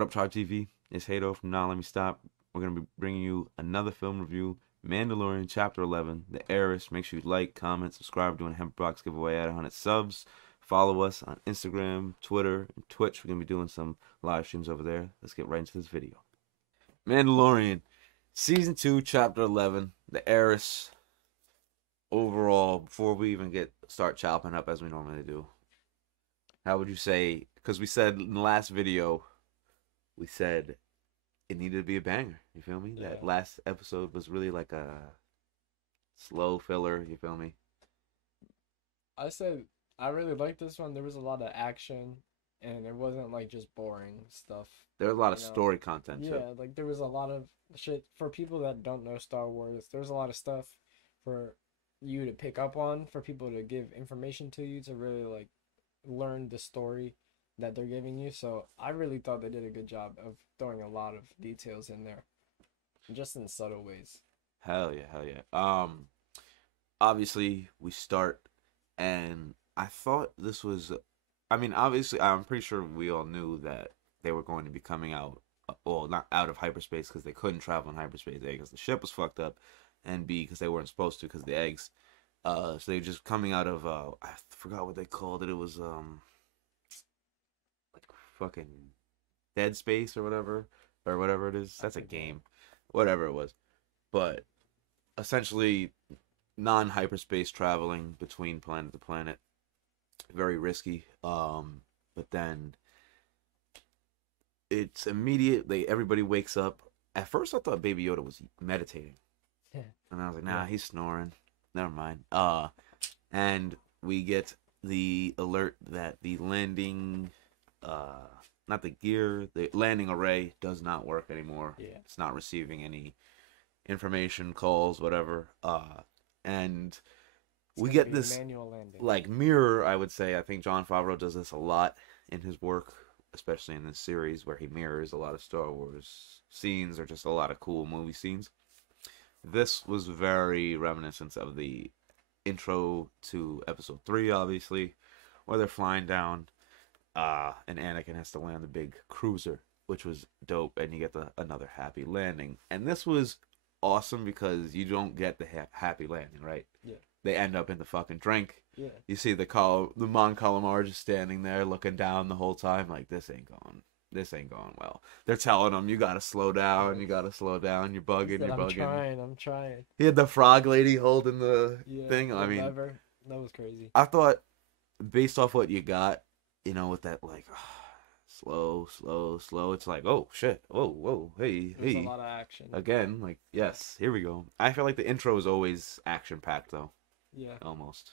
What up, Tribe TV? It's Hato from Now Let Me Stop. We're going to be bringing you another film review, Mandalorian Chapter 11, The Heiress. Make sure you like, comment, subscribe. We're doing a Hemp Box giveaway at 100 subs. Follow us on Instagram, Twitter, and Twitch. We're going to be doing some live streams over there. Let's get right into this video. Mandalorian, Season 2, Chapter 11, The Heiress. Overall, before we even start chopping up as we normally do, how would you say, because we said in the last video, we said it needed to be a banger. You feel me? Yeah. That last episode was really like a slow filler. You feel me? I said I really liked this one. There was a lot of action, and it wasn't like just boring stuff. There was a lot of You know? story content. Yeah, Too. like there was a lot of shit for people that don't know Star Wars. There's a lot of stuff for you to pick up on, for people to give information to you to really like learn the story that they're giving you. So I really thought they did a good job of throwing a lot of details in there, just in subtle ways. Hell yeah, hell yeah. Obviously we start, and I thought this was. I mean, obviously, I'm pretty sure we all knew that they were going to be coming out. Well, not out of hyperspace because they couldn't travel in hyperspace. A, because the ship was fucked up, and B, because they weren't supposed to because of the eggs. So they were just coming out of I forgot what they called it. It was like fucking Dead Space or whatever it is. That's a game, whatever it was. But essentially, non-hyperspace traveling between planet to planet, very risky. But then it's immediate. Everybody wakes up. At first, I thought Baby Yoda was meditating, and I was like, nah, he's snoring. Never mind. And we get the alert that the landing, not the gear, the landing array does not work anymore. Yeah. It's not receiving any information, calls, whatever. And we get this manual landing. like mirror, I would say. I think Jon Favreau does this a lot in his work, especially in this series where he mirrors a lot of Star Wars scenes or just a lot of cool movie scenes. This was very reminiscent of the intro to episode 3, obviously, where they're flying down, and Anakin has to land the big cruiser, which was dope, and you get another happy landing. And this was awesome because you don't get the happy landing, right? Yeah. They end up in the fucking drink. Yeah. You see the Mon Calamar just standing there looking down the whole time like, this ain't going well. They're telling him, you gotta slow down, you're bugging, I'm trying. He had the frog lady holding the thing. I mean, lever. That was crazy. I thought, based off what you got, with that, like, slow, it's like, oh, shit, whoa, hey. There's a lot of action. Again, like, yes, here we go. I feel like the intro is always action-packed, though. Yeah. Almost.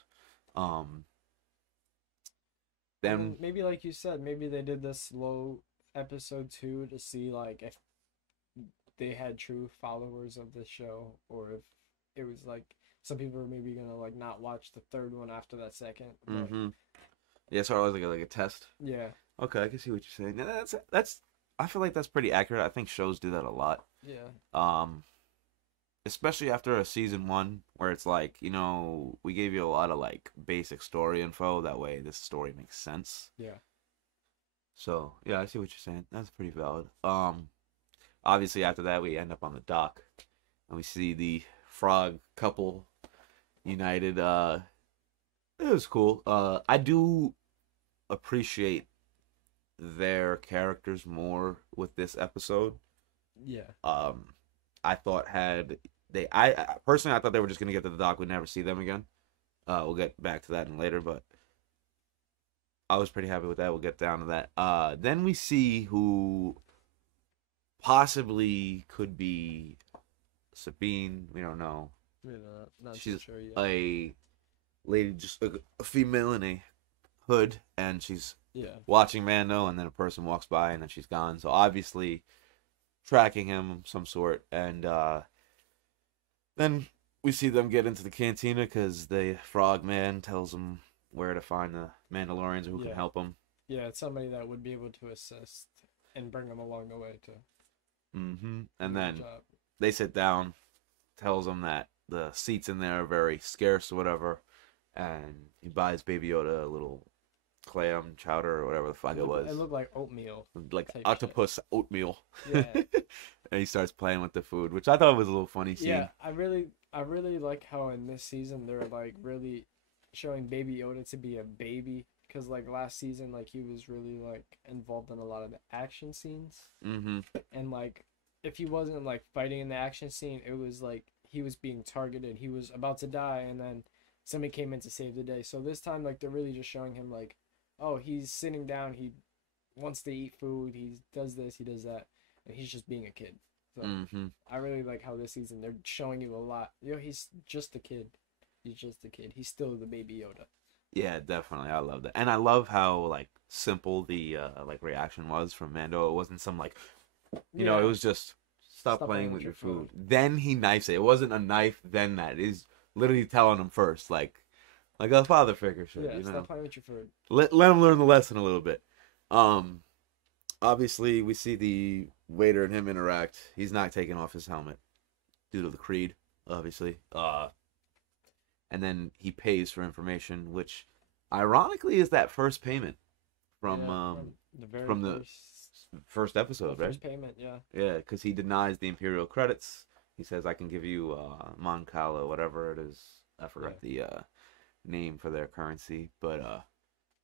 Then maybe, like you said, maybe they did this slow episode 2 to see like if they had true followers of the show, or if it was like some people were maybe gonna like not watch the third one after that second. Mm-hmm. Yeah, so I was like a test. Yeah. Okay, I can see what you're saying. That's I feel like that's pretty accurate. I think shows do that a lot. Yeah. Especially after a season 1 where it's like, we gave you a lot of like basic story info. That way this story makes sense. Yeah. So, yeah, I see what you're saying. That's pretty valid. Obviously after that we end up on the dock and we see the frog couple united. It was cool. I do appreciate their characters more with this episode. Yeah. I thought I personally, I thought they were just gonna get to the dock. We'd never see them again. We'll get back to that in later, but I was pretty happy with that. We'll get down to that. Then we see who possibly could be Sabine. We don't know. We're not She's sure yet. a lady, just a female in a hood, and she's watching Mando, and then a person walks by, and then she's gone. So obviously tracking him of some sort, and then we see them get into the cantina because the frog man tells them where to find the Mandalorians or who can help them. Yeah, it's somebody that would be able to assist and bring them along the way too. Mm-hmm. And then they sit down, tells them that the seats in there are very scarce or whatever, and he buys Baby Yoda a little clam chowder or whatever the fuck it was. It looked like oatmeal. Like type octopus oatmeal. Yeah. And he starts playing with the food, which I thought was a little funny scene. Yeah, I really like how in this season they're like really showing Baby Yoda to be a baby, because like last season like he was really like involved in a lot of the action scenes, Mm-hmm. and like if he wasn't like fighting in the action scene, it was like he was being targeted, he was about to die, and then somebody came in to save the day. So this time like they're really just showing him like, oh, he's sitting down, he wants to eat food, he does this, he does that, and he's just being a kid. So Mm-hmm. I really like how this season they're showing you a lot. He's just a kid. He's just a kid. He's still the Baby Yoda. Yeah, definitely. I love that. And I love how like simple the like reaction was from Mando. It wasn't some like it was just stop playing with your food. Then he knifes it. It wasn't a knife, then that. He's literally telling him first, like a father figure should, Yeah, stop playing with your food. Let him learn the lesson a little bit. Obviously we see the waiter and him interact. He's not taking off his helmet due to the creed, obviously. And then he pays for information, which ironically is that first payment from the first episode, right? First payment, yeah. Yeah, because he denies the Imperial credits. He says, I can give you Mon Cala, whatever it is. I forgot the name for their currency, but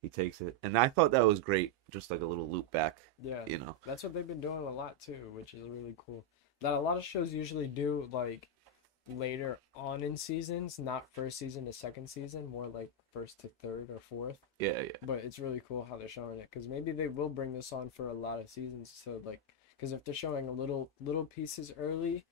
he takes it. And I thought that was great, just like a little loop back. Yeah, you know. That's what they've been doing a lot too, which is really cool. That a lot of shows usually do like later on in seasons, not first season to second season, more like first to third or fourth. Yeah. But it's really cool how they're showing it, because maybe they will bring this on for a lot of seasons. So like, because if they're showing a little pieces early,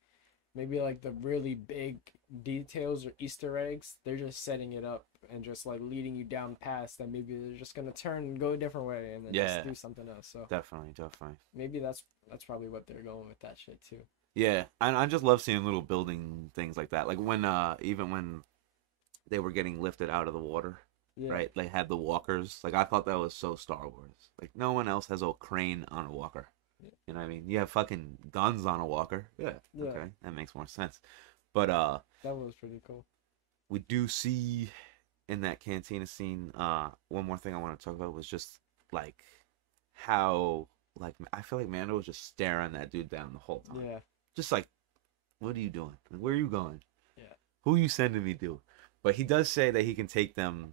maybe like the really big details or Easter eggs, they're just setting it up and just like leading you down past, and maybe they're just gonna turn and go a different way and then just do something else. So definitely. maybe that's probably what they're going with that shit too. Yeah, and I just love seeing little building things like that. Like when even when they were getting lifted out of the water, right? They had the walkers. Like I thought that was so Star Wars. Like no one else has a crane on a walker. Yeah. You know what I mean? You have fucking guns on a walker. Yeah. Okay, that makes more sense. But that was pretty cool. We do see in that cantina scene, one more thing I want to talk about was just like how like I feel like Mando was just staring that dude down the whole time. Yeah. Just like, what are you doing? Where are you going? Yeah. Who are you sending me to? But he does say that he can take him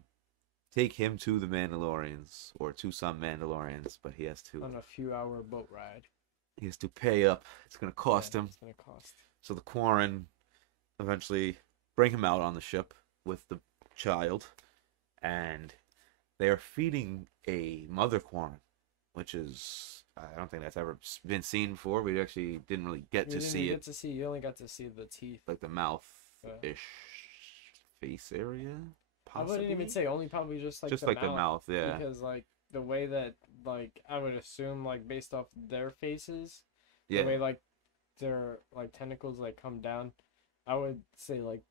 to the Mandalorians or to some Mandalorians, but he has to on a few-hour boat ride. He has to pay up. It's gonna cost him. It's gonna cost. So the Quarren eventually bring him out on the ship with the child, and they are feeding a mother Quarren, which is I don't think that's ever been seen before. We actually didn't really get to see it. You only got to see the teeth, like the mouth-ish face area. Possibly? I wouldn't even say only, probably just like the mouth, yeah. Because like the way that like I would assume like based off their faces, the way like their like tentacles like come down, I would say like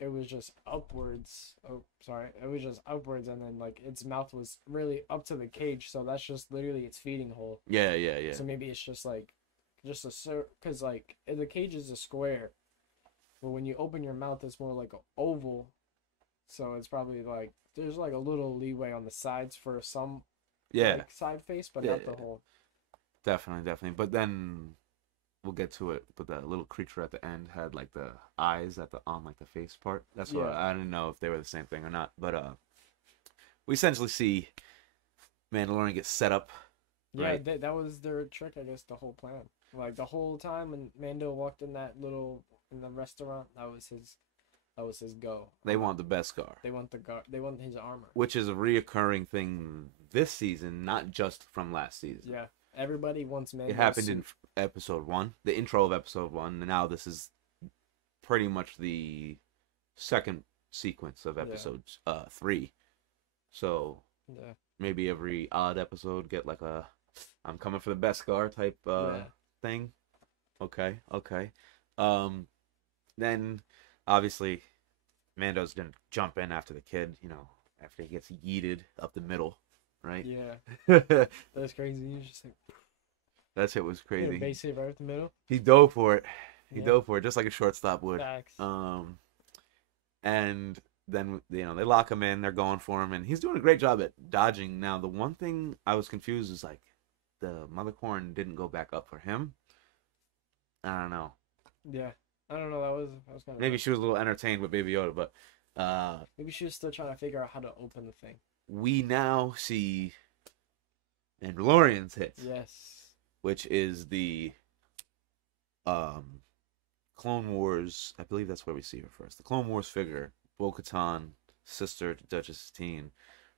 it was just upwards. It was just upwards, and then like its mouth was really up to the cage, so that's just literally its feeding hole. Yeah. So maybe it's just like because like the cage is a square, but when you open your mouth, it's more like an oval. So it's probably like there's like a little leeway on the sides for some like, side face, but not the whole. Definitely. But then we'll get to it. But that little creature at the end had like the eyes on like the face part. That's what I didn't know if they were the same thing or not. But we essentially see Mandalorian get set up. Yeah, right? that was their trick, I guess. The whole plan, like the whole time when Mando walked in the restaurant, that was his go. They want the Beskar. They want his armor, which is a reoccurring thing this season, not just from last season. Yeah, everybody wants Mando. It happened in episode 1, the intro of episode 1, and now this is pretty much the second sequence of episode 3. So maybe every odd episode get like a I'm coming for the Beskar type thing. Okay. Then obviously Mando's gonna jump in after the kid, after he gets yeeted up the middle, right? Yeah. That's crazy. You just like that shit was crazy. Basically right up the middle. He dove for it. He dove for it just like a shortstop would. Facts. And then they lock him in. They're going for him, and he's doing a great job at dodging. Now, the one thing I was confused is like the Mother Corn didn't go back up for him. I don't know. Yeah, I don't know. That was kind of Maybe she was a little entertained with Baby Yoda, but maybe she was still trying to figure out how to open the thing. we now see Mandalorian's hit, Yes. which is the um Clone Wars. I believe that's where we see her first. The Clone Wars figure, Bo-Katan, sister to Duchess Satine,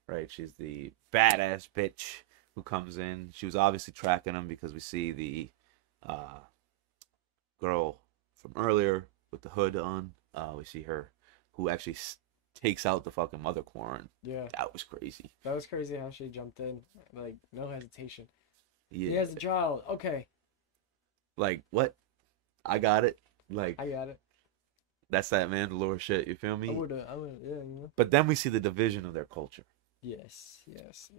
right? She's the badass bitch who comes in. She was obviously tracking him because we see the girl from earlier with the hood on. We see her who actually takes out the fucking Mother Corn. Yeah. That was crazy. That was crazy how she jumped in, like no hesitation. Yeah. He has a child. Okay, Like what? I got it. Like I got it. that's that Mandalore shit. You feel I me? would, yeah, you know. But then we see the division of their culture, Yes.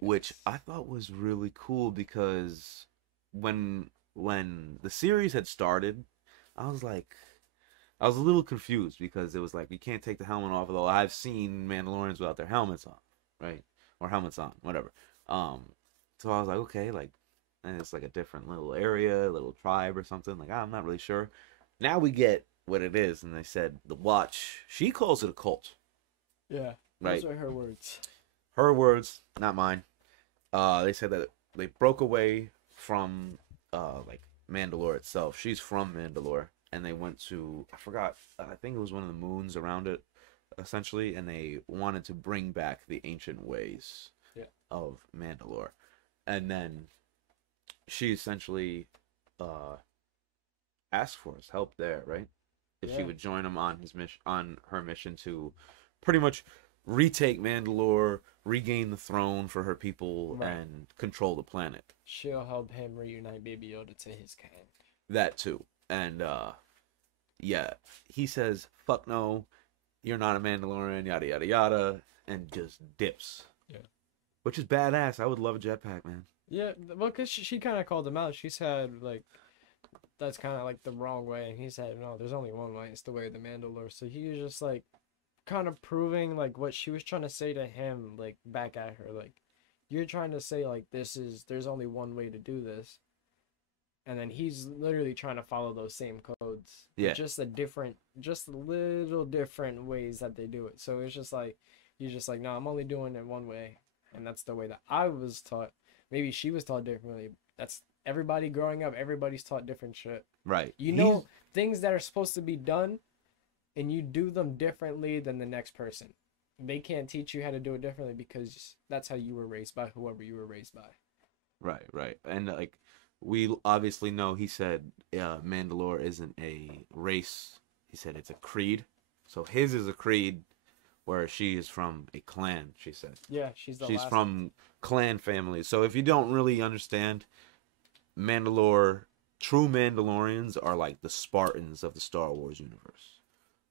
which I thought was really cool because when the series had started, I was a little confused because it was like you can't take the helmet off. Although I've seen Mandalorians without their helmets on, right, or helmets on, whatever. So I was like, okay, like, and it's like a different little area, little tribe or something. Like I'm not really sure. Now we get what it is, and they said the Watch. She calls it a cult. Yeah, right. Those are her words. Her words, not mine. They said that they broke away from like Mandalore itself. She's from Mandalore, and they went to I forgot. I think it was one of the moons around it, essentially, and they wanted to bring back the ancient ways of Mandalore, and then she essentially asked for his help there, right? If she would join him on his mission, on her mission to pretty much retake Mandalore, regain the throne for her people, and control the planet. She'll help him reunite Baby Yoda to his kind. That too. And yeah, he says, "Fuck no, you're not a Mandalorian," yada yada yada, and just dips. Yeah. Which is badass. I would love a jetpack, man. Yeah, well, because she kind of called him out. She said, like, that's kind of like the wrong way. And he said, no, there's only one way. It's the way of the Mandalore. So he was just like kind of proving like what she was trying to say to him, like back at her. Like, you're trying to say like there's only one way to do this. And then he's literally trying to follow those same codes. Yeah. Just little different ways that they do it. So it's just like, he's just like, no, I'm only doing it one way. And that's the way that I was taught. Maybe she was taught differently. That's everybody growing up. Everybody's taught different shit. Right. You know things that are supposed to be done, and you do them differently than the next person. They can't teach you how to do it differently because that's how you were raised by whoever you were raised by. Right. And like we obviously know, he said Mandalore isn't a race. He said it's a creed. So his is a creed, where she is from a clan, she said. Yeah, she's from clan family. So if you don't really understand, Mandalore, true Mandalorians are like the Spartans of the Star Wars universe.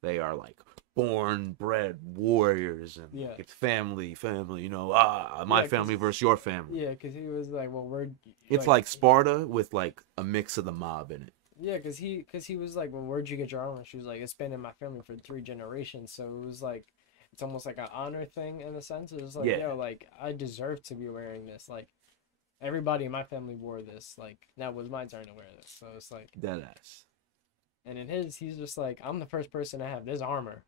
They are like born, bred warriors, and it's family, you know, my family versus your family. Yeah, because he was like, well, it's like Sparta with like a mix of the mob in it. Yeah, because he was like, well, where'd you get your armor? She was like, it's been in my family for 3 generations. So it was like, it's almost like an honor thing in a sense. It was like, yo, like, I deserve to be wearing this. Like, everybody in my family wore this. Like, now it was my turn to wear this. So it's like... Deadass. And in his, he's just like, I'm the first person to have this armor.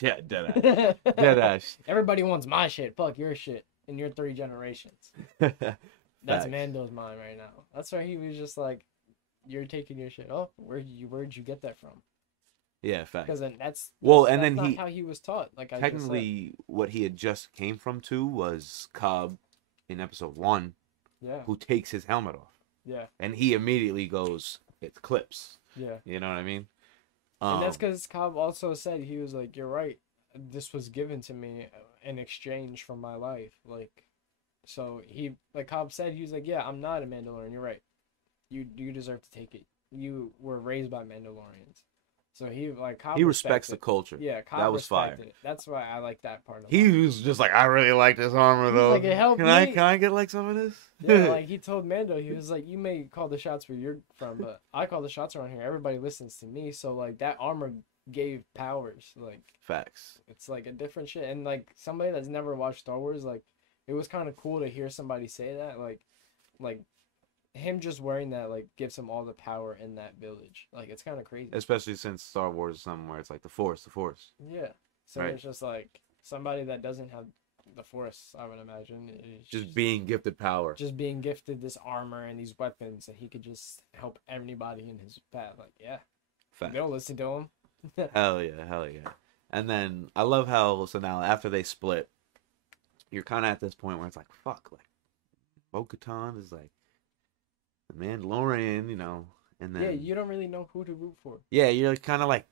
Yeah, deadass. Deadass. Everybody wants my shit. Fuck your shit in your 3 generations. That's Mando's mind right now. That's why he was just like, you're taking your shit. Oh, where'd you get that from? Yeah, fact. Because then that's not how he was taught. Like technically, what he had just came from was Cobb in episode 1, who takes his helmet off. Yeah. And he immediately goes, it clips. Yeah. You know what I mean? And that's because Cobb also said, he was like, you're right. This was given to me in exchange for my life. Like, so he, like Cobb said, he was like, yeah, I'm not a Mandalorian. You're right. You deserve to take it. You were raised by Mandalorians. So he like Cobb he respects the culture. Yeah, Cobb that was fire. It. That's why I like that part of it. He was just like, I really like this armor though. Like, it helped can I get like some of this? Yeah, like he told Mando, he was like, you may call the shots where you're from, but I call the shots around here. Everybody listens to me. So like that armor gave powers. Like Facts. it's like a different shit. And like somebody that's never watched Star Wars, like it was kind of cool to hear somebody say that. Like him just wearing that like gives him all the power in that village. Like it's kind of crazy. Especially since Star Wars is something where it's like the Force, the Force. Yeah. So Right. it's just like somebody that doesn't have the Force, I would imagine, is Just being gifted power. just being gifted this armor and these weapons, and he could just help anybody in his path. Like, yeah, Facts. they'll listen to him. Hell yeah, hell yeah. And then I love how so now after they split, you're kind of at this point where it's like fuck, like Bo-Katan is like the Mandalorian, you know, and then Yeah, you don't really know who to root for. yeah, you're kind of like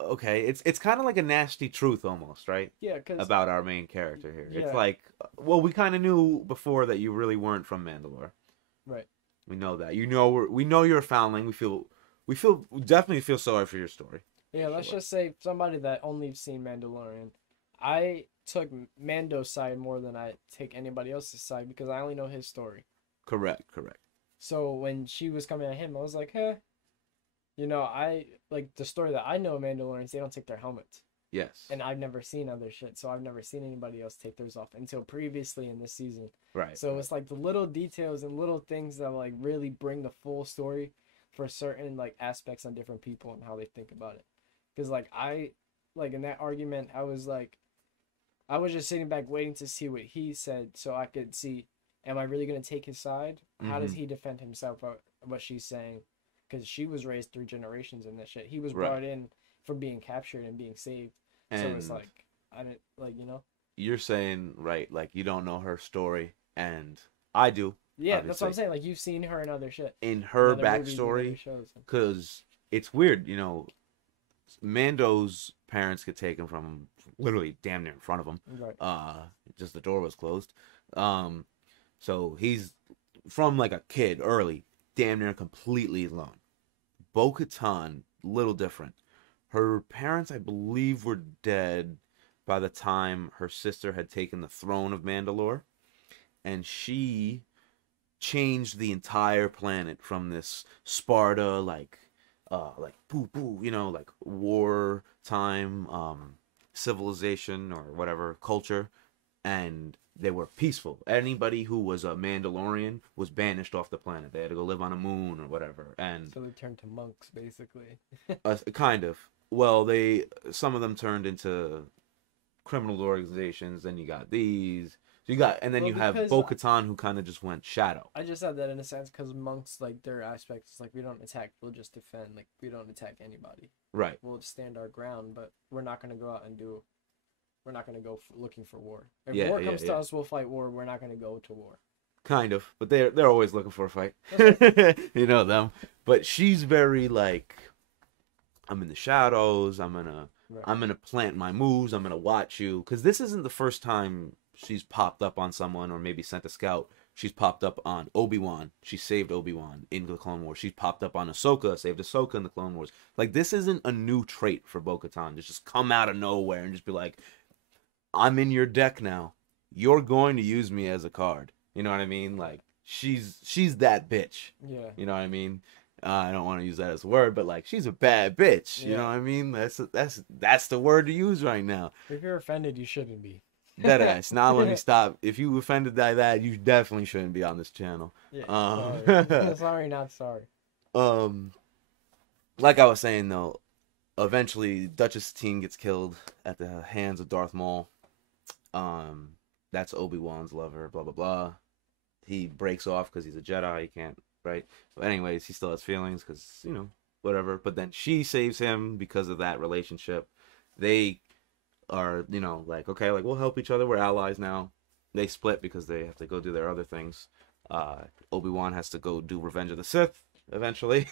okay, it's kind of like a nasty truth almost, right? Yeah, because About our main character here. Yeah. It's like well, we kind of knew before that you really weren't from Mandalore. right. We know that. You know we know you're a foundling. We definitely feel sorry for your story. Yeah, let's Sure. just say somebody that only seen Mandalorian. I took Mando's side more than I take anybody else's side because I only know his story. Correct. So when she was coming at him, I was like, "Huh." You know, I like the story that I know of Mandalorians, they don't take their helmets. Yes. And I've never seen other shit, so I've never seen anybody else take theirs off until previously in this season. Right. So it's like the little details and little things that like really bring the full story for certain like aspects on different people and how they think about it. Because like like in that argument, I was just sitting back waiting to see what he said so I could see, am I really gonna take his side? How does he defend himself about what she's saying? Because she was raised through generations in this shit. He was Right. brought in from being captured and being saved. So it's And like I didn't like you're saying right, like you don't know her story, and I do. Yeah, that's what I'm obviously. saying. Like you've seen her in other shit, In her in other movies and other backstory, shows. because it's weird, you know. Mando's parents get taken from him, literally damn near in front of him. Right. Just the door was closed. So he's from like a kid early, damn near completely alone. Bo-Katan, little different. Her parents, I believe, were dead by the time her sister had taken the throne of Mandalore, and she changed the entire planet from this Sparta like boo boo, you know, like wartime civilization or whatever culture, and they were peaceful. Anybody who was a Mandalorian was banished off the planet. They had to go live on a moon or whatever. And So they turned to monks, basically. kind of. Well, some of them turned into criminal organizations. Then you got these. So you got, and then Well, you have because Bo-Katan who kind of just went shadow. I just said that in a sense because monks, like their aspect is like we don't attack, we'll just defend. Like we don't attack anybody. Right. We'll stand our ground, but we're not gonna go out and do. We're not gonna go looking for war. If Yeah, war yeah, comes to yeah. us, we'll fight war. We're not gonna go to war. Kind of, but they're always looking for a fight. You know them. But she's very like, I'm in the shadows. Right. I'm gonna plant my moves. I'm gonna watch you, because this isn't the first time she's popped up on someone or maybe sent a scout. She's popped up on Obi-Wan. She saved Obi-Wan in the Clone Wars. She's popped up on Ahsoka, saved Ahsoka in the Clone Wars. Like, this isn't a new trait for Bo-Katan to just come out of nowhere and just be like, I'm in your deck now. You're going to use me as a card. You know what I mean? Like, she's that bitch. Yeah. You know what I mean? I don't want to use that as a word, but like, she's a bad bitch. You Yeah. know what I mean? That's the word to use right now. If you're offended, you shouldn't be. Dead ass. Now let me stop. If you offended by that, you definitely shouldn't be on this channel. Yeah. Um, Sorry, not sorry. Like I was saying though, eventually Duchess Satine gets killed at the hands of Darth Maul. That's Obi-Wan's lover. Blah blah blah. He breaks off because he's a Jedi. He can't, right? But anyways, he still has feelings because whatever. But then she saves him because of that relationship. They are, like, okay, like, we'll help each other. We're allies now. They split because they have to go do their other things. Obi-Wan has to go do Revenge of the Sith eventually.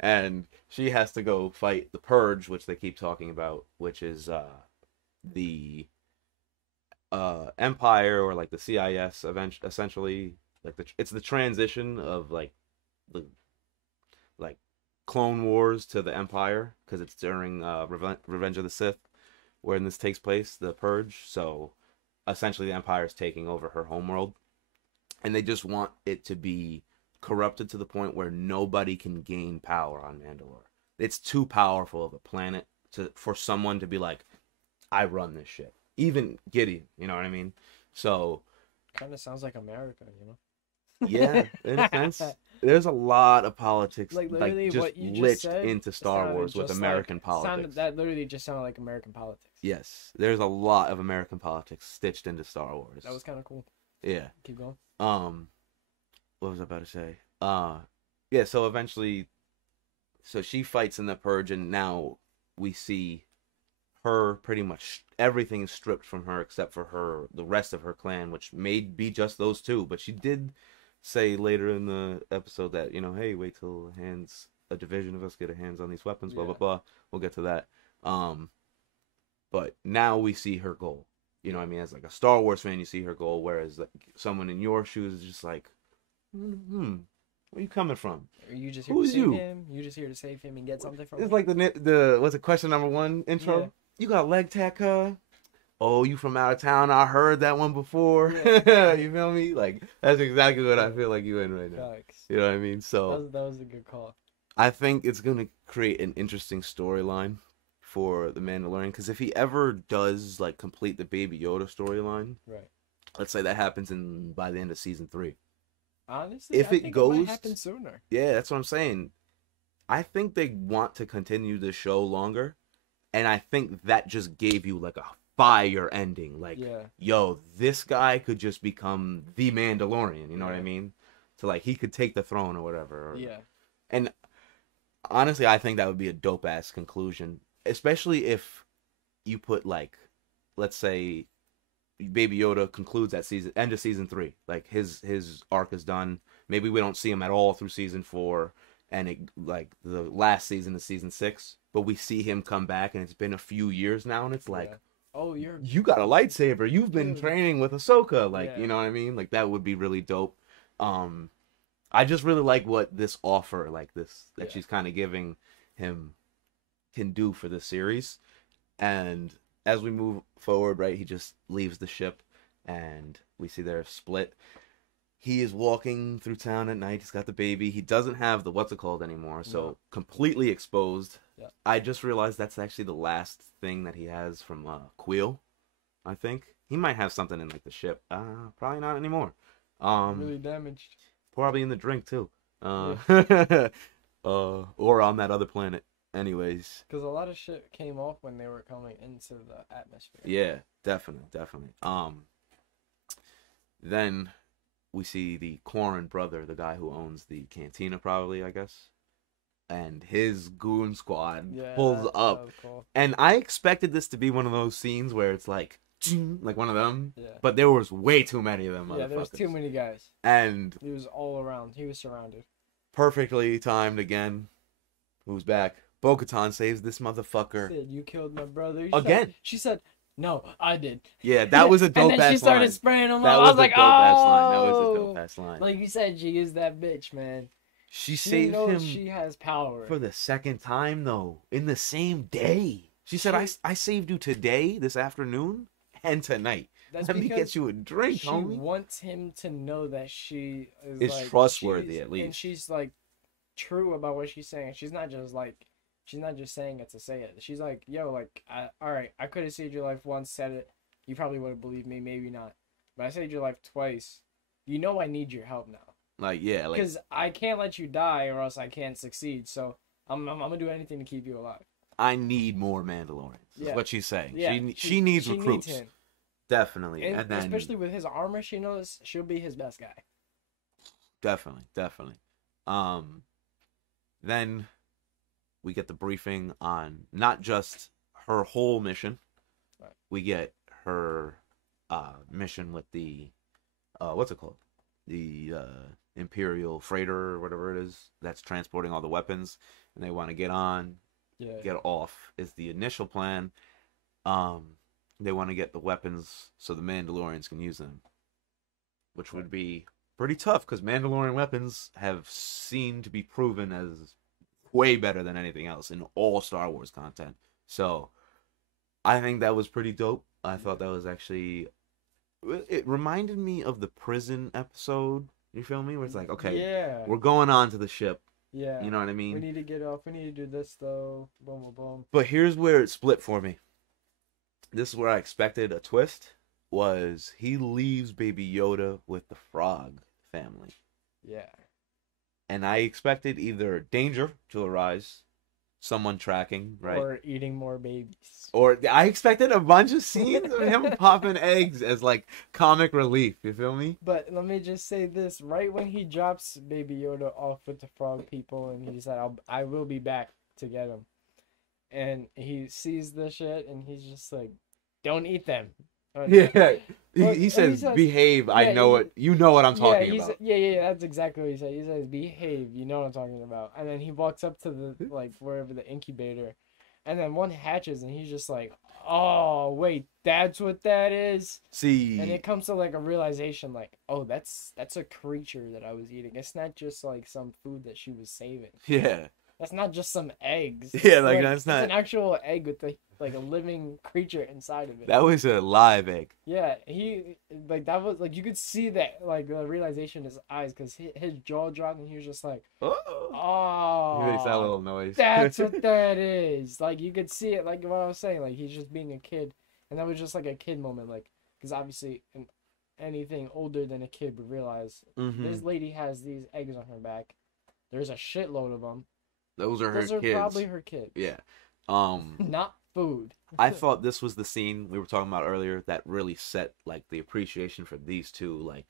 And she has to go fight the Purge, which they keep talking about, which is the Empire, or like the CIS essentially. Like it's the transition of like the Clone Wars to the Empire, because it's during Revenge of the Sith when this takes place, the Purge. So essentially the Empire is taking over her homeworld, and they just want it to be corrupted to the point where nobody can gain power on Mandalore. It's too powerful of a planet for someone to be like, I run this shit. Even Gideon, you know what I mean? So Kind of sounds like America, you know? yeah, in a sense, there's a lot of politics Like like literally just what you just liched said into Star sounded Wars with just American like politics. that literally just sounded like American politics. Yes, there's a lot of American politics stitched into Star Wars. That was kind of cool. Yeah. Keep going. What was I about to say? Yeah, so eventually, so she fights in the purge, and now we see her pretty much everything is stripped from her except for the rest of her clan, which may be just those two. But she did say later in the episode that, hey, wait till a division of us get a hands on these weapons, blah blah blah. We'll get to that. But now we see her goal. You know what I mean? As like a Star Wars fan, you see her goal, whereas like someone in your shoes is just like, where are you coming from? Are you just here to save him? You just here to save him and get something from him? It's like the what's it, question number 1 intro? Yeah. You got leg tack, Oh, you from out of town? I heard that one before. Yeah. You feel me? Like that's exactly what I feel like you in right now. Facts. You know what I mean? So that was a good call. I think it's gonna create an interesting storyline for the Mandalorian, because if he ever does like complete the Baby Yoda storyline, right? Let's say that happens by the end of season 3. Honestly, if it goes, it might happen sooner. Yeah, that's what I'm saying. I think they want to continue the show longer, and I think that just gave you like a fire ending. Like, yo, this guy could just become the Mandalorian. You know what I mean? So like he could take the throne or whatever. And honestly, I think that would be a dope ass conclusion, especially if you put like, let's say, Baby Yoda concludes at end of season 3. Like his arc is done. Maybe we don't see him at all through season 4, and it like the last season is season 6. But we see him come back, and it's been a few years now, and it's like, oh, you got a lightsaber. You've been training with Ahsoka. Like, you know what I mean? Like that would be really dope. I just really like what this offer, like this that she's kind of giving him, can do for the series. And as we move forward, right, he just leaves the ship, and we see they're split. He is walking through town at night. He's got the baby. He doesn't have the what's it called anymore, so completely exposed. Yeah. I just realized that's actually the last thing that he has from Queel, I think. He might have something in like the ship. Probably not anymore. Really damaged. Probably in the drink too. Or on that other planet. Anyways, because a lot of shit came off when they were coming into the atmosphere. Yeah, definitely. Then we see the Quarren brother, the guy who owns the cantina, probably, I guess, and his goon squad pulls up. Cool. And I expected this to be one of those scenes where it's like one of them, but there was way too many of them. Yeah, there was too many guys, and he was all around. He was surrounded. Perfectly timed again. Who's back? Bo-Katan saves this motherfucker. Said, you killed my brother. Again. She said, no, I did. Yeah, that was a dope ass line. And then she started spraying him up. I was like, oh. That was a dope ass line. Like you said, she is that bitch, man. She saved him. She has power. For the second time, though. In the same day. She said, I saved you today, this afternoon, and tonight. Let me get you a drink, homie. She wants him to know that she is like, trustworthy, at least. And she's like true about what she's saying. She's not just saying it to say it. She's like, yo, like, all right, I could have saved your life once, said it. You probably would have believed me, maybe not. But I saved your life twice. You know I need your help now. Like, yeah. Because I can't let you die or else I can't succeed. So I'm going to do anything to keep you alive. I need more Mandalorians, is what she's saying. Yeah, she needs recruits. Needs him. Definitely. And then, especially with his armor, she knows she'll be his best guy. Definitely. Then we get the briefing on not just her whole mission. Right. We get her mission with the what's it called? The Imperial freighter or whatever it is that's transporting all the weapons, and they want to get off is the initial plan. They want to get the weapons so the Mandalorians can use them, which would be pretty tough because Mandalorian weapons have seen to be proven as way better than anything else in all Star Wars content. So I think that was pretty dope. I thought that was actually, it reminded me of the prison episode. You feel me? Where it's like, okay, we're going on to the ship. Yeah. You know what I We mean? need to get off. We need to do this though. Boom, boom, boom. But here's where it split for me. This is where I expected a twist. Was he leaves Baby Yoda with the frog family, Yeah. and I expected either danger to arise, someone tracking, right? Or eating more babies. Or I expected a bunch of scenes of him popping eggs as like comic relief. You feel me? But let me just say this: right when he drops Baby Yoda off with the frog people, and he said, "I will be back to get him," and he sees the shit, and he's just like, "Don't eat them." Yeah. But He says, "Behave." I yeah, know it. You know what I'm talking about. yeah, that's exactly what he said. He says, "Behave," you know what I'm talking about. And then he walks up to the like wherever the incubator, and then one hatches, and he's just like, "Oh wait, that's what that is." And See, it comes to like a realization, like, "Oh, that's a creature that I was eating. It's not just like some food that she was saving. yeah, That's not just some eggs. yeah, like that's It's not. an actual egg with like a living creature inside of it." That was a live egg. Yeah, he like that was like you could see that like the realization in his eyes because his jaw dropped and he was just like, Oh, he makes that "Oh, little noise. that's what that is." Like you could see it, like what I was saying, like he's just being a kid, and that was just like a kid moment, like because obviously anything older than a kid would realize this lady has these eggs on her back. There's a shitload of them. Those are her Those are kids. probably her kids. Yeah. Not food. I thought this was the scene we were talking about earlier that really set like the appreciation for these two like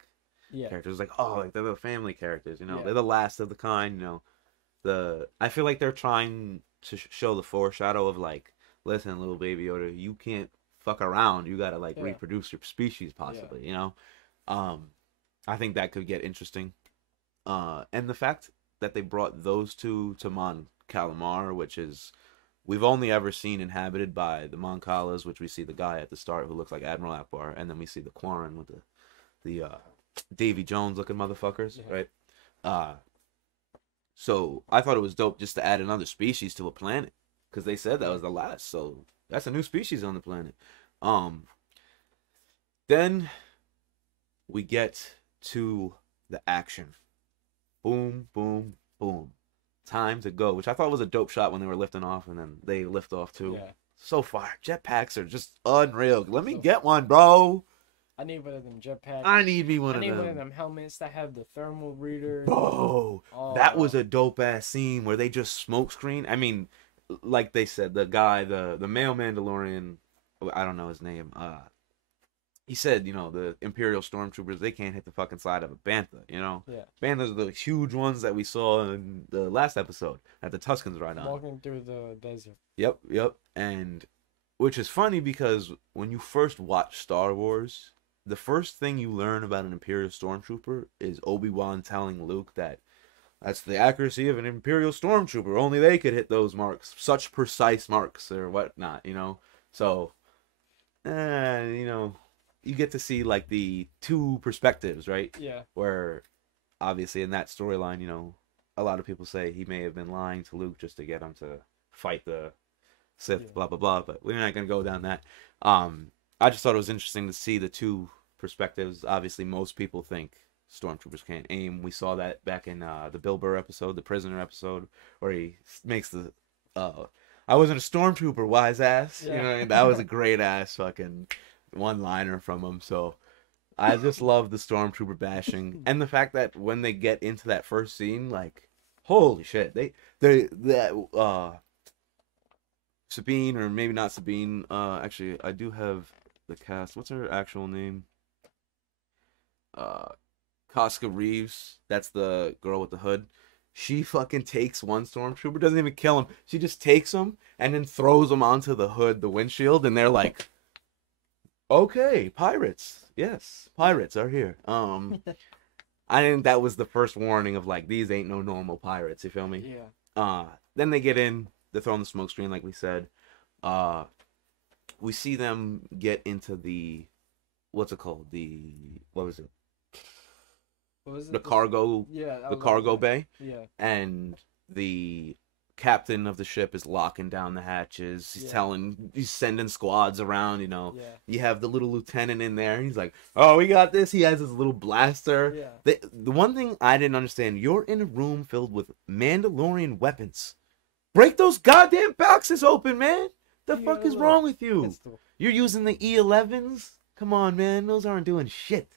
Yeah. characters. Like, oh, like they're the family characters, you know. Yeah. They're the last of the kind, you know. I feel like they're trying to show the foreshadow of like, listen, little baby Yoda, you can't fuck around. You gotta like reproduce your species possibly, you know. I think that could get interesting. And the fact that they brought those two to Mon Calamar, which is we've only ever seen inhabited by the Mon Calas, which we see the guy at the start who looks like Admiral Akbar, and then we see the Quarren with the Davy Jones looking motherfuckers, right? So I thought it was dope just to add another species to a planet because they said that was the last, so that's a new species on the planet. Then we get to the action. Boom, boom, boom. Time to go, which I thought was a dope shot when they were lifting off, and then they lift off too. Yeah. So far, jetpacks are just unreal. Let me get one, bro. I need one of them jetpacks. I need me one I of need them. one of them helmets that have the thermal reader. Bro, that was a dope ass scene where they just smoke screen. I mean, like they said, the guy, the male Mandalorian, I don't know his name. He said, you know, the Imperial stormtroopers, they can't hit the fucking side of a bantha, you know? Yeah. Banthas are the huge ones that we saw in the last episode that the Tuskens ride on. Walking through the desert. Yep. And which is funny because when you first watch Star Wars, the first thing you learn about an Imperial stormtrooper is Obi-Wan telling Luke that that's the accuracy of an Imperial stormtrooper. Only they could hit those marks, such precise marks or whatnot, you know? So, you know, you get to see like the two perspectives, right? Yeah. Where obviously in that storyline, you know, a lot of people say he may have been lying to Luke just to get him to fight the Sith, blah blah blah. But we're not gonna go down that. I just thought it was interesting to see the two perspectives. Obviously, most people think stormtroopers can't aim. We saw that back in the Bill Burr episode, the Prisoner episode, where he makes the I wasn't a stormtrooper, wise ass. Yeah. You know what I mean? That was a great ass fucking one-liner from him. So I just love the stormtrooper bashing and the fact that when they get into that first scene, like, holy shit, that Sabine, or maybe not Sabine. Actually, I do have the cast. What's her actual name? Casca Reeves. That's the girl with the hood. She fucking takes one stormtrooper, doesn't even kill him. She just takes him and then throws him onto the hood, the windshield, and they're like, okay, pirates. Yes, pirates are here. I think that was the first warning of like, these ain't no normal pirates, you feel me? Yeah. Then they get in, they're throwing the smoke screen like we said. We see them get into the, what's it called? What was it? What was it? The cargo, Yeah. the cargo bay. Yeah. And the captain of the ship is locking down the hatches. He's sending squads around, you know. Yeah. You have the little lieutenant in there. He's like, oh, we got this. He has his little blaster. Yeah. The one thing I didn't understand, you're in a room filled with Mandalorian weapons. Break those goddamn boxes open, man. The fuck is wrong with you? Pistol. You're using the E11s? Come on, man. Those aren't doing shit.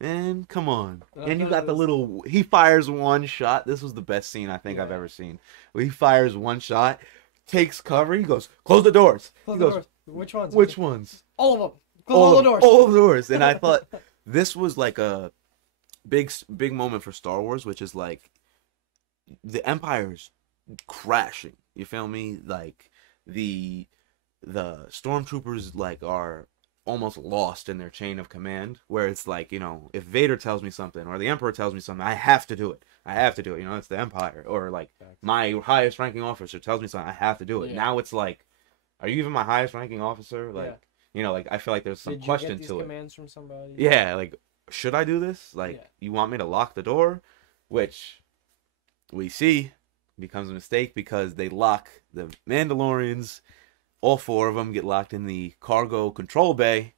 Man, come on. And you got the little... He fires one shot. This was the best scene I think I've ever seen. Where he fires one shot, takes cover, he goes, close the doors. Close the doors. Which ones? Which ones? All of them. Close all the doors. All of the doors. And I thought this was like a big moment for Star Wars, which is like the Empire's crashing. You feel me? Like the stormtroopers like are almost lost in their chain of command, where it's like, you know, if Vader tells me something or the Emperor tells me something, I have to do it. You know, it's the Empire. Or like my highest ranking officer tells me something, I have to do it. Now it's like, are you even my highest ranking officer? Like, you know, like I feel like there's some question to it. Did you get these commands from somebody? Yeah, like, should I do this? Like, you want me to lock the door? Which we see becomes a mistake because they lock the Mandalorians. All 4 of them get locked in the cargo control bay,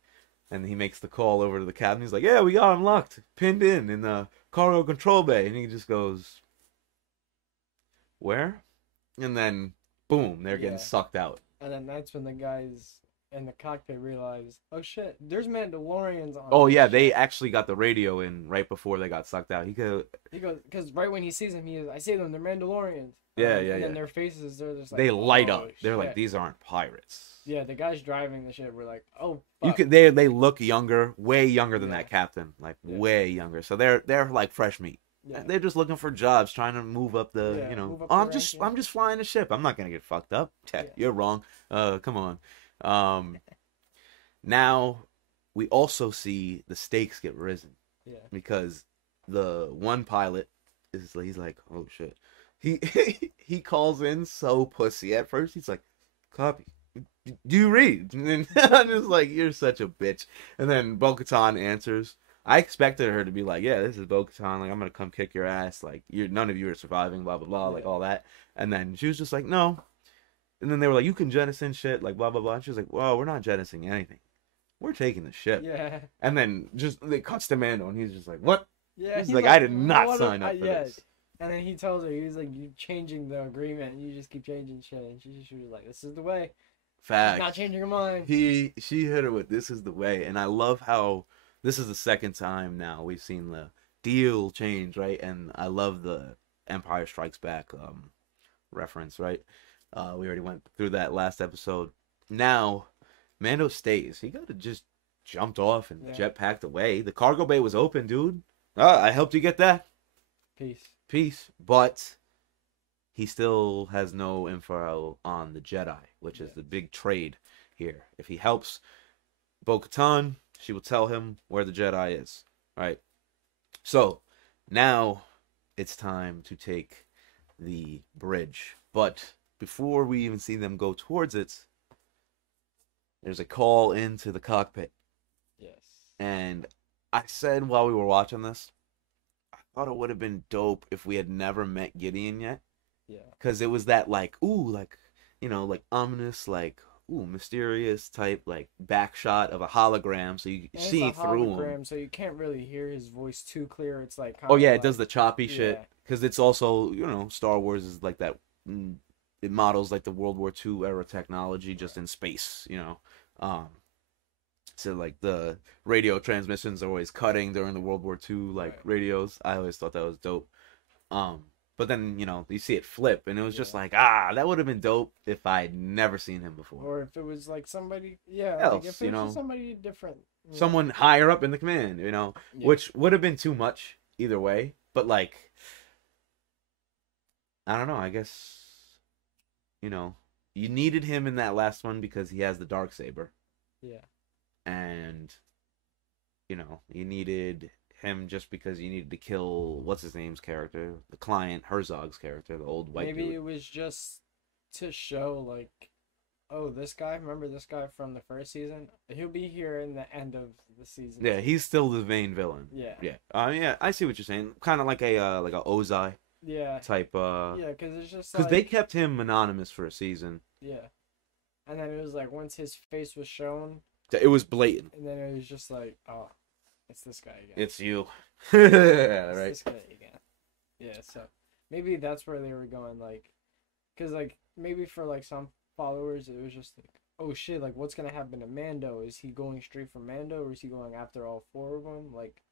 and he makes the call over to the captain. He's like, yeah, we got him locked, pinned in the cargo control bay. And he just goes, where? And then, boom, they're getting sucked out. And then that's when the guys in the cockpit realize, oh shit, there's Mandalorians on. Oh yeah, they actually got the radio in right before they got sucked out. He goes, because right when he sees them, I see them, they're Mandalorians. And then their faces, they're just like, they light up. They're shit. like, these aren't pirates. Yeah, the guys driving the ship were like, oh, fuck. You could they look younger, way younger than that captain, like way younger. So they're like fresh meat. Yeah. They're just looking for jobs, trying to move up the, you know. I'm just flying the ship. I'm not gonna get fucked up. You're wrong. Come on. Now we also see the stakes get risen. Yeah. Because the one pilot he's like, oh shit. He calls in so pussy at first. He's like, copy. Do you read? And then I'm just like, you're such a bitch. And then Bo-Katan answers. I expected her to be like, yeah, this is Bo-Katan. Like, I'm gonna come kick your ass. Like, none of you are surviving. Blah blah blah. Like all that. And then she was just like, no. And then they were like, you can jettison shit. Like blah blah blah. And she was like, well, we're not jettisoning anything. We're taking the ship. Yeah. And then they cuts to Mando, and he's just like, what? Yeah. He's like, I did not sign up for this. And then he tells her, he's like, you're changing the agreement, and you just keep changing shit. And she was like, this is the way. Fact. She's not changing her mind. She hit her with, this is the way. And I love how this is the second time now we've seen the deal change, right? And I love the Empire Strikes Back reference, right? We already went through that last episode. Now, Mando stays. He could have just jumped off and jetpacked away. The cargo bay was open, dude. I helped you get that. Peace. But he still has no info on the Jedi, which is the big trade here. If he helps Bo-Katan, she will tell him where the Jedi is. Right? So, now it's time to take the bridge. But before we even see them go towards it, there's a call into the cockpit. Yes. And I said while we were watching this, I thought it would have been dope if we had never met Gideon yet. Yeah. Because it was that, like, ooh, like, you know, like, ominous, like, ooh, mysterious type, like, back shot of a hologram, so you see through him. So you can't really hear his voice too clear. It's like, oh, yeah, it does the choppy shit. Because it's also, you know, Star Wars is like that. It models, like, the World War II era technology just in space, you know. So, like, the radio transmissions are always cutting during the World War II, like, radios. I always thought that was dope. But then, you know, you see it flip, and it was just like, that would have been dope if I'd never seen him before. Or if it was, like, somebody, else, like if it was somebody different. Someone higher up in the command, you know, which would have been too much either way. But, like, I don't know, I guess, you know, you needed him in that last one because he has the Darksaber. Yeah. And, you know, you needed him just because you needed to kill, what's his name's character? The client, Herzog's character, the old white Maybe dude. It was just to show, like, oh, this guy, remember this guy from the first season? He'll be here in the end of the season. Yeah, he's still the main villain. Yeah. Yeah. Yeah, I see what you're saying. Kind of like a Ozai. Yeah. type. Yeah, because it's just Because they like, kept him anonymous for a season. yeah. And then it was like once his face was shown, It was blatant. and then it was just like, oh, it's this guy again. It's you. It's Right. this guy again. Yeah, so maybe that's where they were going, like, because like maybe for like some followers it was just like, oh shit, like what's gonna happen to Mando? Is he going straight for Mando, or is he going after all four of them? Like,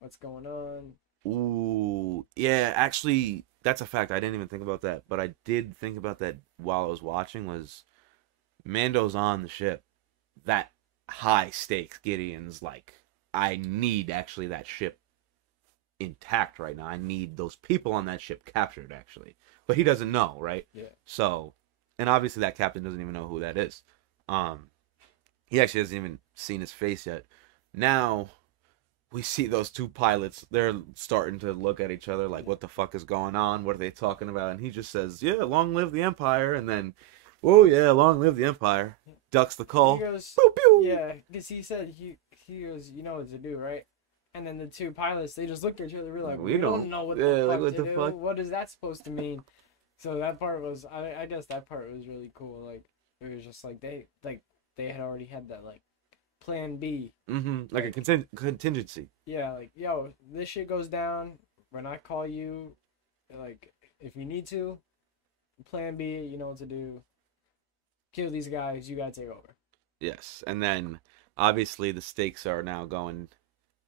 what's going on? Ooh, yeah. Actually, that's a fact. I didn't even think about that, but I did think about that while I was watching. Was Mando's on the ship? That high stakes. Gideon's like, I need actually that ship intact right now. I need those people on that ship captured actually, but he doesn't know, right? Yeah. So, and obviously that captain doesn't even know who that is. He actually hasn't even seen his face yet. Now we see those two pilots. They're starting to look at each other like, what the fuck is going on? What are they talking about? And he just says, yeah, long live the Empire. And then, oh yeah, long live the Empire. Ducks the call. He goes, Pew, pew. yeah, because he said he goes, you know what to do, right? And then the two pilots, they just looked at each other. We're like, we don't know what the fuck to do. What is that supposed to mean? So that part was, I guess that part was really cool. Like, it was just like they had already had that like plan B. Mm-hmm. Like a contingency. Yeah, like, yo, this shit goes down when I call you. Like, if you need to, plan B, you know what to do. Kill these guys. You gotta take over. Yes, and then obviously the stakes are now going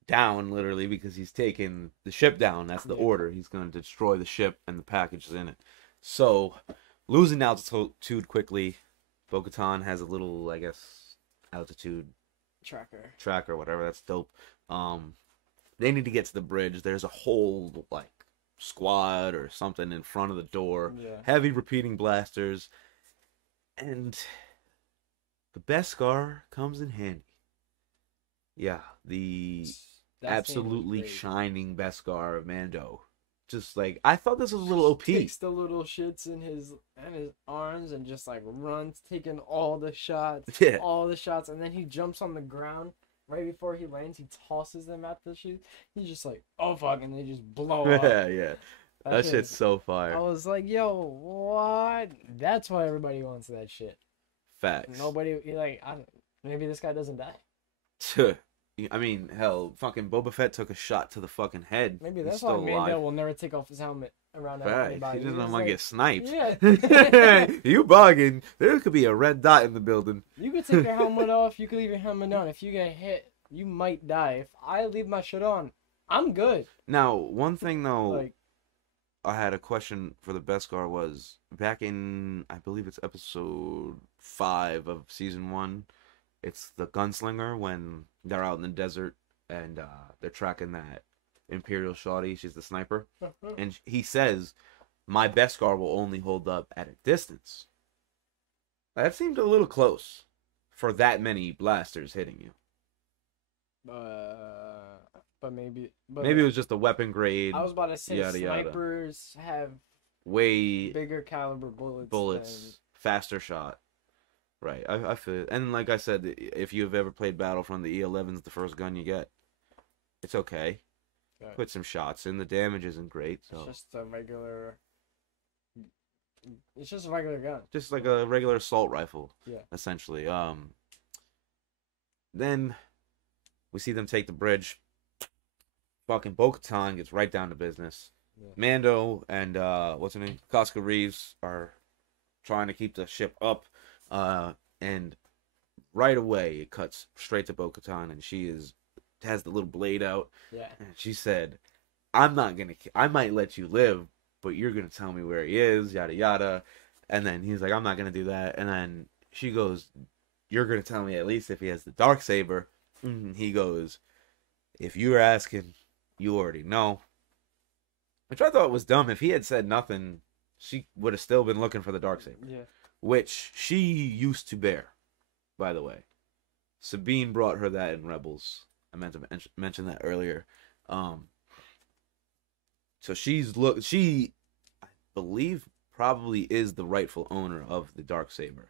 down literally because he's taking the ship down. That's the order. He's going to destroy the ship and the packages in it. So, losing altitude quickly, Bo-Katan has a little, I guess, altitude tracker, whatever. That's dope. They need to get to the bridge. There's a whole like squad or something in front of the door. Yeah. Heavy repeating blasters, and the Beskar comes in handy. Yeah, the absolutely shining Beskar of Mando. Just like, I thought this was a little OP. Takes the little shits in his arms and just like runs, taking all the shots. Yeah. All the shots, and then he jumps on the ground right before he lands. He tosses them at the shoot. He's just like, oh fuck, and they just blow up. Yeah. That shit's so fire. I was like, yo, what? That's why everybody wants that shit. Facts. Nobody, like, maybe this guy doesn't die. I mean, hell, fucking Boba Fett took a shot to the fucking head. Maybe that's why Mando will never take off his helmet around anybody. He doesn't want to get sniped. Yeah. You bugging. There could be a red dot in the building. You could take your helmet off. You could leave your helmet on. If you get hit, you might die. If I leave my shit on, I'm good. Now, one thing, though, Like, I had a question for the Beskar was, back in, I believe it's episode 5 of season 1, it's the gunslinger when they're out in the desert and they're tracking that Imperial shawty. She's the sniper. And he says, my Beskar will only hold up at a distance. That seemed a little close for that many blasters hitting you. but maybe it was just a weapon grade. I was about to say snipers have way bigger caliber bullets, faster shot. Right, I feel it. And like I said, if you've ever played Battlefront, the E11's the first gun you get. It's okay. Right. Put some shots in. The damage isn't great. So it's just a regular. It's just a regular gun. Just like a regular assault rifle. Yeah. Essentially. Then we see them take the bridge. Fucking Bo-Katan gets right down to business. Yeah. Mando and what's her name? Casca Reeves are trying to keep the ship up. And right away it cuts straight to Bo-Katan, and she has the little blade out. Yeah. And she said, I might let you live, but you're gonna tell me where he is, yada yada. And then he's like, I'm not gonna do that. And then she goes, you're gonna tell me at least if he has the Darksaber. And he goes, if you're asking, you already know. Which I thought was dumb. If he had said nothing, she would have still been looking for the Darksaber. Yeah. Which she used to bear, by the way. Sabine brought her that in Rebels. I meant to mention that earlier. So she, I believe, probably is the rightful owner of the Darksaber.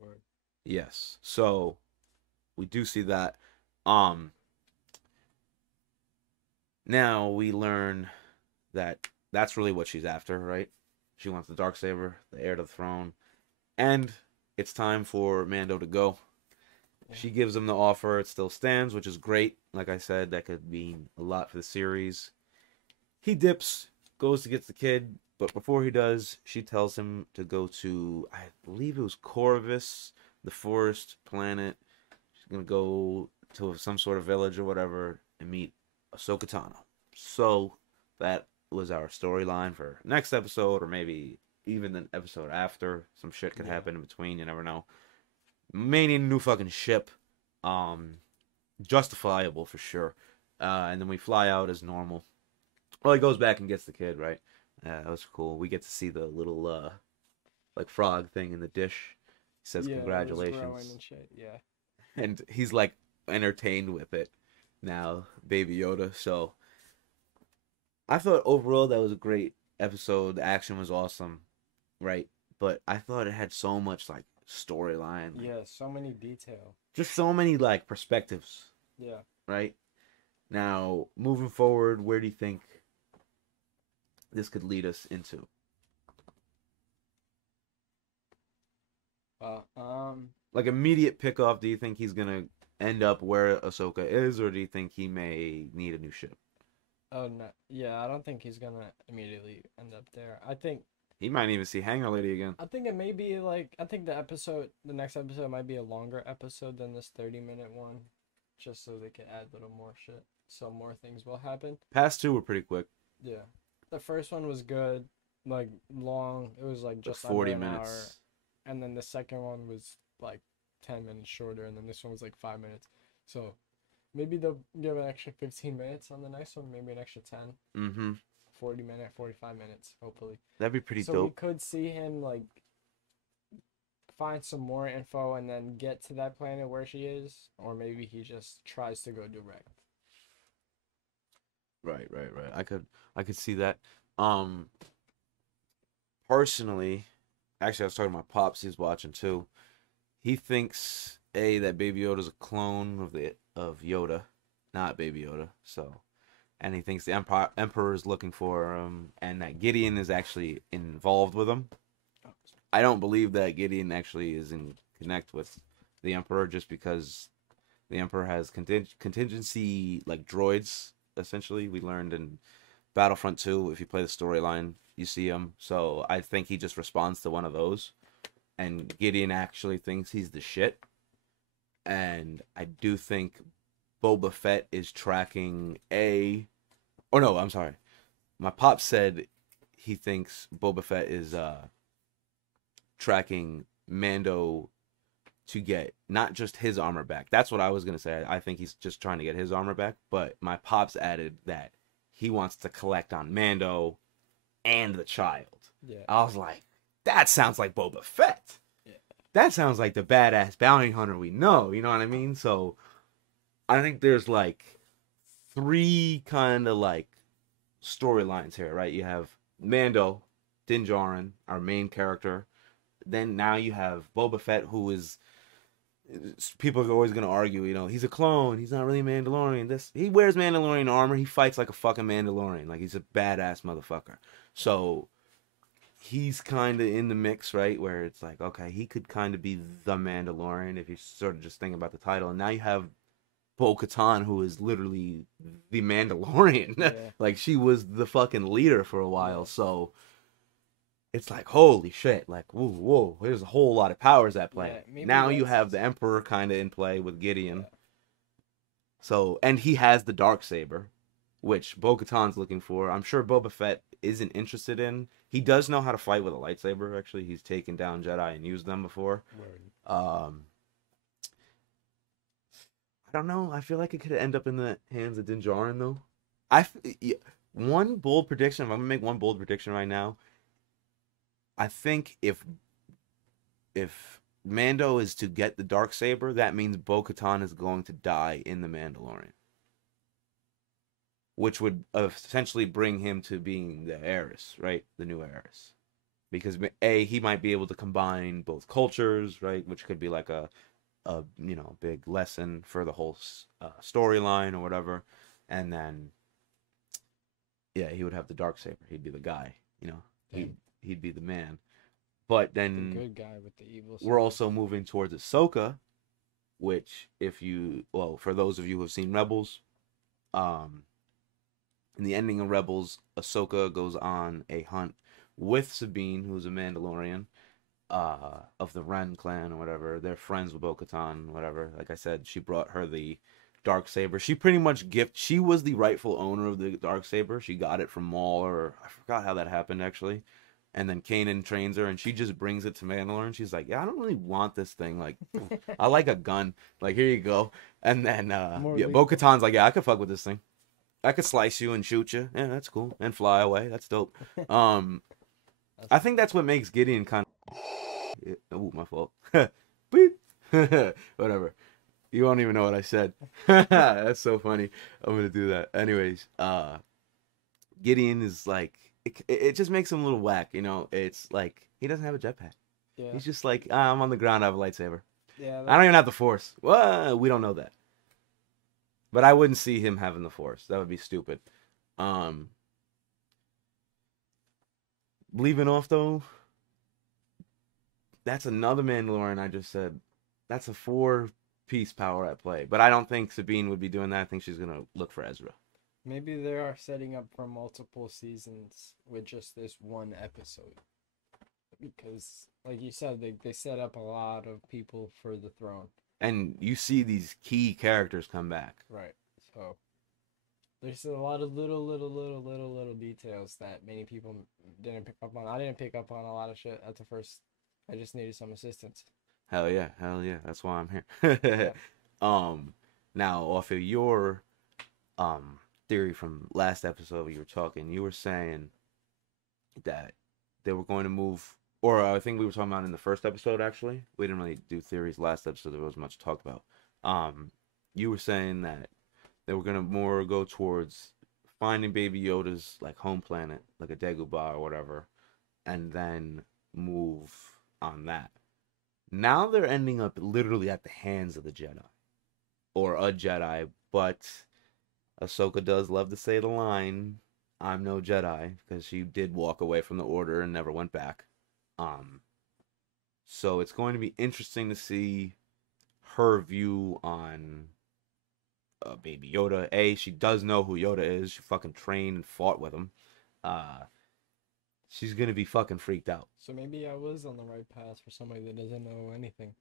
Right. Yes. So we do see that. Now we learn that that's really what she's after, right? She wants the Darksaber, the heir to the throne, and it's time for Mando to go. Yeah. She gives him the offer. It still stands, which is great. Like I said, that could mean a lot for the series. He dips, goes to get the kid, but before he does, she tells him to go to, I believe it was Corvus, the forest planet. She's gonna go to some sort of village or whatever and meet Ahsoka Tano. So that was our storyline for next episode, or maybe even the episode after. Some shit could happen in between. You never know. May need a new fucking ship. Justifiable for sure. And then we fly out as normal. Well, he goes back and gets the kid, right? That was cool. We get to see the little like frog thing in the dish. He says congratulations. It was growing and shit. Yeah. And he's like entertained with it now, Baby Yoda. So I thought overall that was a great episode. The action was awesome, right? But I thought it had so much like storyline. Yeah, so many detail. Just so many like perspectives. Yeah. Right? Now, moving forward, where do you think this could lead us into? Like immediate pickoff, do you think he's gonna end up where Ahsoka is, or do you think he may need a new ship? Oh no, yeah, I don't think he's gonna immediately end up there. I think he might even see Hangar Lady again. I think it may be like the next episode might be a longer episode than this 30-minute one, just so they can add a little more shit, so more things will happen. Past two were pretty quick. Yeah, the first one was good, like long. It was like just 40 under an minutes. hour, and then the second one was like 10 minutes shorter, and then this one was like 5 minutes. So maybe they'll give an extra 15 minutes on the next one, maybe an extra 10. Mm-hmm. 45 minutes, hopefully. That'd be pretty so dope. We could see him like find some more info and then get to that planet where she is, or maybe he just tries to go direct. Right. I could see that. Personally, actually I was talking to my pops, he's watching too. He thinks that Baby Yoda's a clone of Yoda, not Baby Yoda. So, and he thinks the Emperor is looking for him, and that Gideon is actually involved with him. I don't believe that Gideon actually is in connect with the Emperor, just because the Emperor has contingency like droids. Essentially, we learned in Battlefront 2. If you play the storyline, you see him. So I think he just responds to one of those. And Gideon actually thinks he's the shit. And I do think Boba Fett is tracking Oh no, I'm sorry. My pop said he thinks Boba Fett is tracking Mando to get not just his armor back. That's what I was going to say. I think he's just trying to get his armor back. But my pops added that he wants to collect on Mando and the child. Yeah. I was like, that sounds like Boba Fett. Yeah. That sounds like the badass bounty hunter we know. You know what I mean? So I think there's like 3 kind of like storylines here, right? You have Mando, Din Djarin, our main character. Then now you have Boba Fett, who is, people are always going to argue, you know, he's a clone. He's not really Mandalorian. He wears Mandalorian armor. He fights like a fucking Mandalorian. Like he's a badass motherfucker. So he's kind of in the mix, right? Where it's like, okay, he could kind of be the Mandalorian if you sort of just think about the title. And now you have Bo-Katan, who is literally the Mandalorian. Yeah. Like she was the fucking leader for a while. So it's like, holy shit, like, whoa, there's a whole lot of powers at play. Yeah, now you have the Emperor kind of in play with Gideon. Yeah. So, and he has the Darksaber, which Bo-Katan's looking for. I'm sure Boba Fett isn't interested in. He does know how to fight with a lightsaber, actually. He's taken down Jedi and used them before. I don't know. I feel like it could end up in the hands of Din Djarin, though. One bold prediction, if I'm going to make one bold prediction right now, I think if Mando is to get the Darksaber, that means Bo-Katan is going to die in the Mandalorian. Which would essentially bring him to being the Heiress, right? The new Heiress. Because he might be able to combine both cultures, right? Which could be like a big lesson for the whole storyline or whatever. And then Yeah, he would have the dark saber. He'd be the guy. You know, he Damn. he'd be the man. But The then good guy with the evil we're sword. also moving towards Ahsoka, which for those of you who have seen Rebels, um, in the ending of Rebels, Ahsoka goes on a hunt with Sabine, who's a Mandalorian, of the Ren clan or whatever. They're friends with Bo-Katan, whatever. Like I said, she brought her the dark saber. She pretty much she was the rightful owner of the dark saber. She got it from Maul, or I forgot how that happened actually. And then Kanan trains her, and she just brings it to Mandalore, and she's like, "Yeah, I don't really want this thing. Like, I like a gun. Like, here you go." And then, More yeah, lethal. Bo-Katan's like, "Yeah, I could fuck with this thing. I could slice you and shoot you. Yeah, that's cool. And fly away. That's dope." Um, I think that's what makes Gideon kind of. Oh, my fault. Beep. Whatever. You won't even know what I said. That's so funny. I'm gonna do that. Anyways, Gideon is like, it just makes him a little whack, you know. It's like he doesn't have a jetpack. Yeah. He's just like, I'm on the ground. I have a lightsaber. Yeah. I don't even have the Force. Well, we don't know that. But I wouldn't see him having the Force. That would be stupid. Leaving off though, that's another Mandalorian I just said. That's a 4-piece power at play. But I don't think Sabine would be doing that. I think she's gonna look for Ezra. Maybe they are setting up for multiple seasons with just this one episode. Because, like you said, they set up a lot of people for the throne. And you see these key characters come back. Right. So, there's a lot of little details that many people didn't pick up on. I didn't pick up on a lot of shit at the first. I just needed some assistance. Hell yeah. That's why I'm here. Yeah. Now off of your theory from last episode you were talking, you were saying that they were going to move, or I think we were talking about in the first episode actually. We didn't really do theories last episode, there wasn't much to talk about. You were saying that they were gonna more go towards finding Baby Yoda's like home planet, like a Dagobah or whatever, and then move on that. Now they're ending up literally at the hands of the Jedi. Or a Jedi, but Ahsoka does love to say the line, "I'm no Jedi," because she did walk away from the Order and never went back. So it's going to be interesting to see her view on Baby Yoda. She does know who Yoda is. She fucking trained and fought with him. She's gonna be fucking freaked out. So maybe I was on the right path for somebody that doesn't know anything.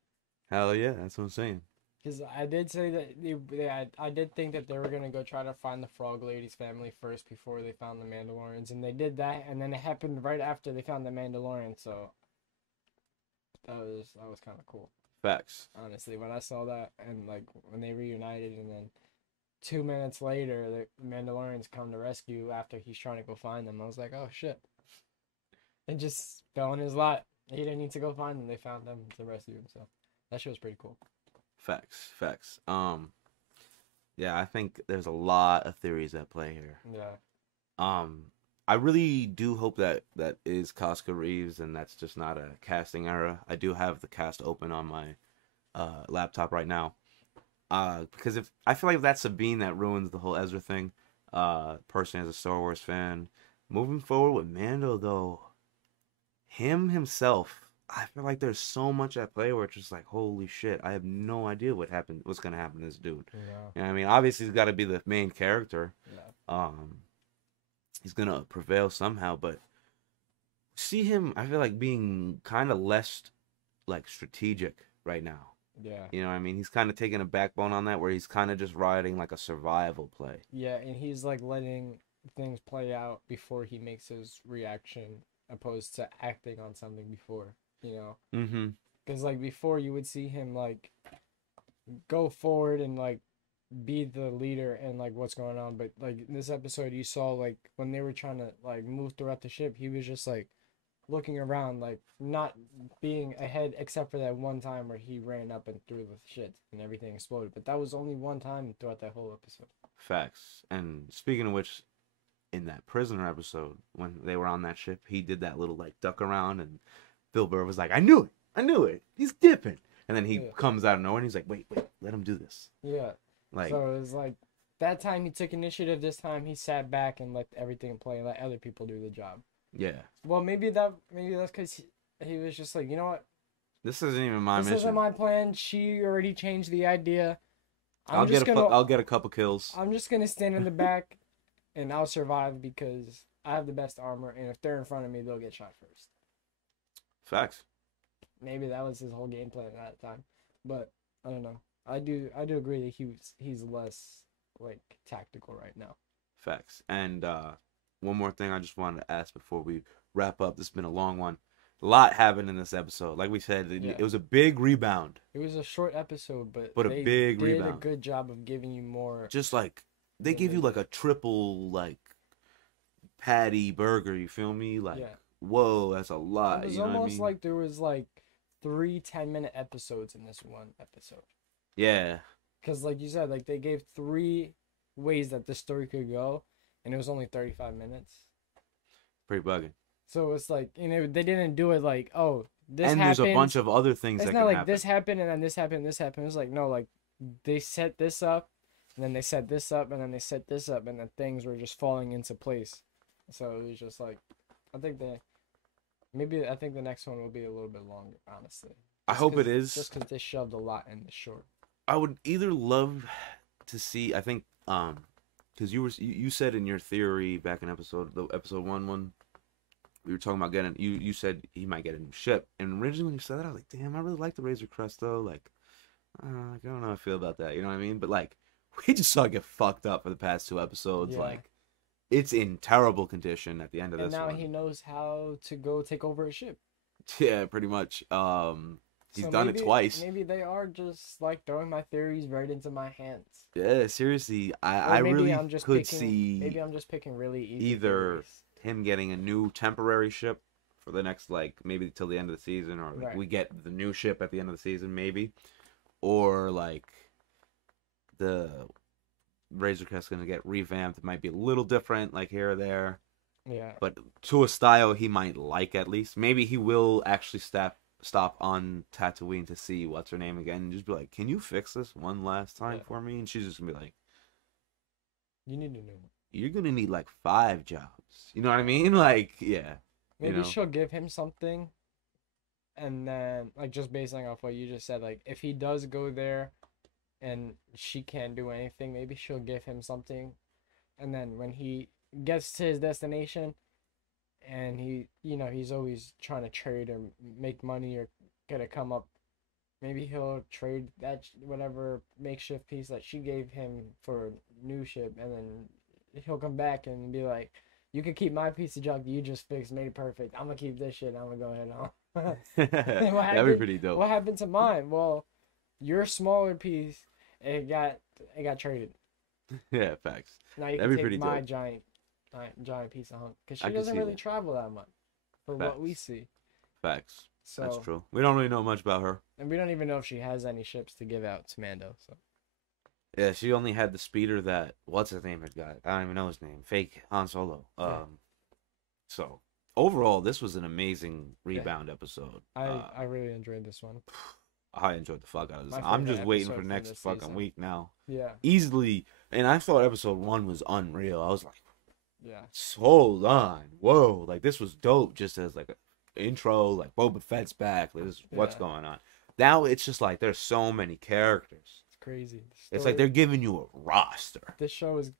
Hell yeah, that's what I'm saying. Because I did say that I did think that they were gonna go try to find the Frog Lady's family first before they found the Mandalorians, and they did that, and then it happened right after they found the Mandalorian. So that was kind of cool. Facts. Honestly, when I saw that and like when they reunited, and then 2 minutes later the Mandalorians come to rescue after he's trying to go find them, I was like, oh shit! And just fell in his lap. He didn't need to go find them; they found them to rescue him. So that shit was pretty cool. Facts. Yeah, I think there's a lot of theories at play here. Yeah. I really do hope that is Casca Reeves and that's just not a casting error. I do have the cast open on my laptop right now. Because if I feel like that's Sabine that ruins the whole Ezra thing. Personally, as a Star Wars fan, moving forward with Mando though, himself, I feel like there's so much at play where it's just like, holy shit, I have no idea what's gonna happen to this dude. Yeah. You know what I mean? Obviously he's gotta be the main character. Yeah. He's gonna prevail somehow, but see him, I feel like being kind of less like strategic right now. Yeah. You know what I mean? He's kind of taking a backbone on that where he's kind of just riding like a survival play. Yeah, and he's like letting things play out before he makes his reaction, opposed to acting on something before, you know? Mm-hmm. Because like before you would see him like go forward and like be the leader and like what's going on, but like in this episode you saw like when they were trying to like move throughout the ship, he was just like looking around, like not being ahead except for that one time where he ran up and threw the shit and everything exploded, but that was only one time throughout that whole episode. Facts. And speaking of which, in that prisoner episode when they were on that ship, he did that little like duck around, and Bill Burr was like, I knew it, he's dipping, and then he comes out of nowhere and he's like, wait, let him do this. Yeah. Like, so it was like That time he took initiative. This time he sat back and let everything play, and let other people do the job. Yeah. Well, maybe that's because he was just like, you know what? This isn't even my This mission. isn't my plan. She already changed the idea. I'll get a couple kills. I'm just gonna stand in the back, and I'll survive because I have the best armor. And if they're in front of me, they'll get shot first. Facts. Maybe that was his whole game plan at that time, but I don't know. I do agree that he's less like tactical right now. Facts. And one more thing I just wanted to ask before we wrap up. This has been a long one. A lot happened in this episode. Like we said, it was a big rebound. It was a short episode, but a big did rebound. a good job of giving you more. Just like they give you like a triple like patty burger. You feel me? Like whoa, that's a lot. It was you know almost what I mean? like there was like 3 10-minute episodes in this one episode. Yeah. Because like you said, like they gave 3 ways that the story could go, and it was only 35 minutes. Pretty bugging. So it's like, you know, they didn't do it like, oh, this and happened. There's a bunch of other things it's that not can like happen. this happened and then this happened and this happened. It's like, no, like they set this up and then they set this up and then they set this up and then things were just falling into place. So it was just like, I think the next one will be a little bit longer, honestly. I hope it is. Just because they shoved a lot in the short. I would either love to see, I think, because you said in your theory back in episode 1, we were talking about getting, you said he might get a new ship, and originally when you said that, I was like, damn, I really like the Razor Crest though. Like, I don't know how I feel about that. You know what I mean? But like, we just saw it get fucked up for the past 2 episodes. Yeah. Like, it's in terrible condition at the end of this one. And now he knows how to go take over a ship. Yeah, pretty much. He's done it twice. Maybe they are just like throwing my theories right into my hands. Yeah, seriously, I really could see. Maybe I'm just picking really easy either theories. Him getting a new temporary ship for the next, like, maybe till the end of the season, or like, right. we get the new ship at the end of the season, maybe, or like the Razor Crest gonna get revamped. It might be a little different, like here or there. Yeah. But to a style he might like at least. Maybe he will actually stop on Tatooine to see what's her name again and just be like, "Can you fix this one last time for me?" And she's just gonna be like, "You need a new one. You're gonna need like 5 jobs." You know what I mean? Like, yeah. Maybe you know? she'll give him something, and then like just basing off what you just said, like if he does go there, and she can't do anything, maybe she'll give him something, and then when he gets to his destination, and he's always trying to trade or make money or get a come up, maybe he'll trade that whatever makeshift piece that she gave him for a new ship, and then he'll come back and be like, "You can keep my piece of junk that you just fixed, made it perfect. I'm gonna keep this shit. I'm gonna go ahead on." That'd be pretty dope. What happened to mine? Well, your smaller piece, it got traded. Yeah, facts. Now you can take my giant piece of hunk, because she doesn't really travel that much, for what we see. Facts. So that's true. We don't really know much about her, and we don't even know if she has any ships to give out to Mando. So yeah, she only had the speeder that what's his name had got. I don't even know his name. Fake Han Solo. So overall, this was an amazing rebound episode. I really enjoyed this one. I enjoyed the fuck out of this. I'm just waiting for next fucking season. Week now. Yeah. Easily, and I thought episode 1 was unreal. I was like, yeah. Hold on, whoa! Like this was dope. Just as like an intro, like Boba Fett's back. This is what's going on. Now it's just like there's so many characters. It's crazy. It's like they're giving you a roster. The show is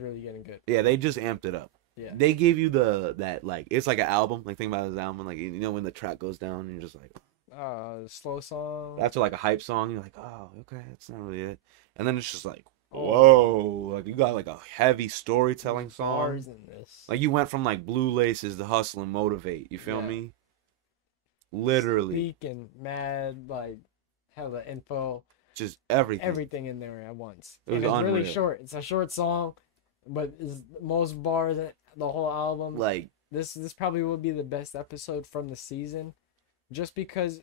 really getting good. Yeah, they just amped it up. Yeah. They gave you that like it's like an album. Like think about it as an album. Like when the track goes down, and you're just like, slow song. After like a hype song, you're like, oh, okay, that's not really it. And then it's just like, whoa, like you got like a heavy storytelling song. Bars in this. Like you went from like Blue Laces to Hustle and Motivate. You feel me? Literally. Speak and mad, like hella info. Just everything. Everything in there at once. It's really short. It's a short song, but it's most bars in the whole album. Like this probably will be the best episode from the season, just because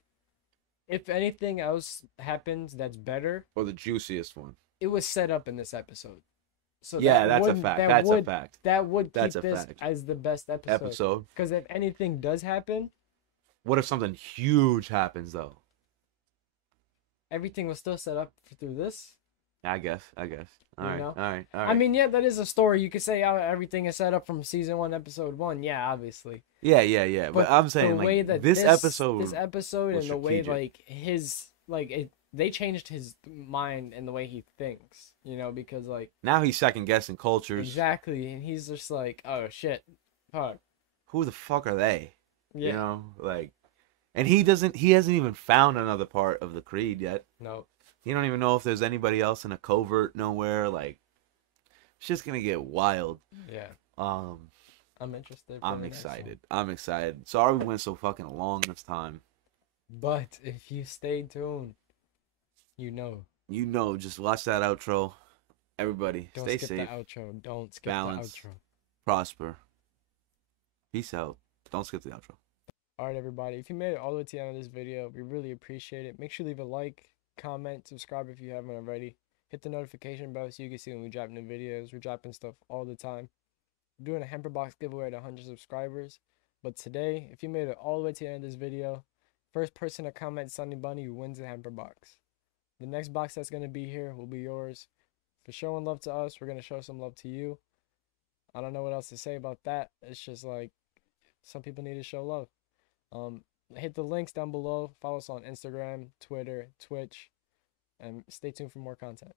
if anything else happens that's better, or the juiciest one, it was set up in this episode. So that's a fact. That's a fact. That would keep this as the best episode. Because if anything does happen, what if something huge happens though? Everything was still set up through this. I guess. I guess. All You right. know. All right. All I right. mean, yeah, that is a story. You could say everything is set up from season one, episode one. Yeah, obviously. Yeah. Yeah. Yeah. But But I'm the saying like way that this this episode episode was and the way strategic. like his like it they changed his mind and the way he thinks, because like Now he's second guessing cultures. exactly, and he's just like, oh shit, fuck, Who the fuck are they? You yeah, know, like, and he doesn't. He hasn't even found another part of the creed yet. no, You don't even know if there's anybody else in a covert nowhere. Like, it's just gonna get wild. yeah, Um, I'm interested for I'm the next one. excited. I'm excited. Sorry we went so fucking long this time. But if you stay tuned, you know, You know, just watch that outro. Everybody, don't stay skip the safe, outro. Don't skip the balance, outro. prosper. Peace out. Don't skip the outro. All right, everybody. If you made it all the way to the end of this video, we really appreciate it. Make sure you leave a like, comment, subscribe if you haven't already. Hit the notification bell so you can see when we drop new videos. We're dropping stuff all the time. We're doing a hamper box giveaway to 100 subscribers. But today, if you made it all the way to the end of this video, first person to comment Sunny Bunny wins the hamper box. The next box that's going to be here will be yours. For showing love to us, we're going to show some love to you. I don't know what else to say about that. It's just like some people need to show love. Um, Hit the links down below. Follow us on Instagram, Twitter, Twitch, and stay tuned for more content.